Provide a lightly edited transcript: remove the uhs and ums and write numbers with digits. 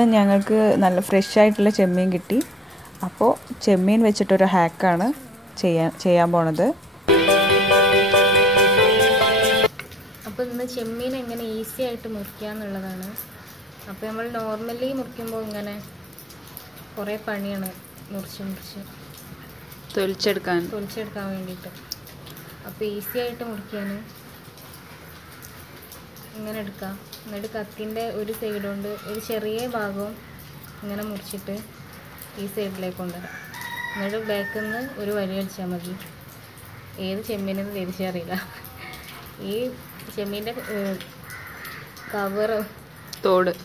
ഇന്ന് ഞങ്ങൾക്ക് നല്ല ഫ്രഷ് ആയിട്ടുള്ള ചെമ്മീൻ കിട്ടി. അപ്പോൾ ചെമ്മീൻ വെച്ചിട്ടൊരു ഹാക്കാണ് ചെയ്യാൻ പോണത്. അപ്പോൾ ഇന്ന് ചെമ്മീൻ എങ്ങനെ ഈസി ആയിട്ട് മുറിക്കുക എന്നുള്ളതാണ്. അപ്പോൾ നമ്മൾ നോർമലി മുറിക്കുമ്പോൾ ഇങ്ങനെ കുറേ പണിയാണ് മുറിച്ച് തൊലിച്ചെടുക്കാൻ വേണ്ടിയിട്ട്. അപ്പോൾ ഈസി ആയിട്ട് മുറിക്കാൻ ഇങ്ങനെ എടുക്കാം. എന്നിട്ട് കത്തിൻ്റെ ഒരു സൈഡ് കൊണ്ട് ഒരു ചെറിയ ഭാഗവും ഇങ്ങനെ മുറിച്ചിട്ട് ഈ സൈഡിലേക്ക് കൊണ്ടുവരാം. എന്നിട്ട് ബാക്കിൽ നിന്ന് ഒരു വരി അടിച്ചാൽ മതി. ഏത് ചെമ്മീനെന്ന് തിരിച്ചറിയില്ല. ഈ ചെമ്മീൻ്റെ കവറും തോടും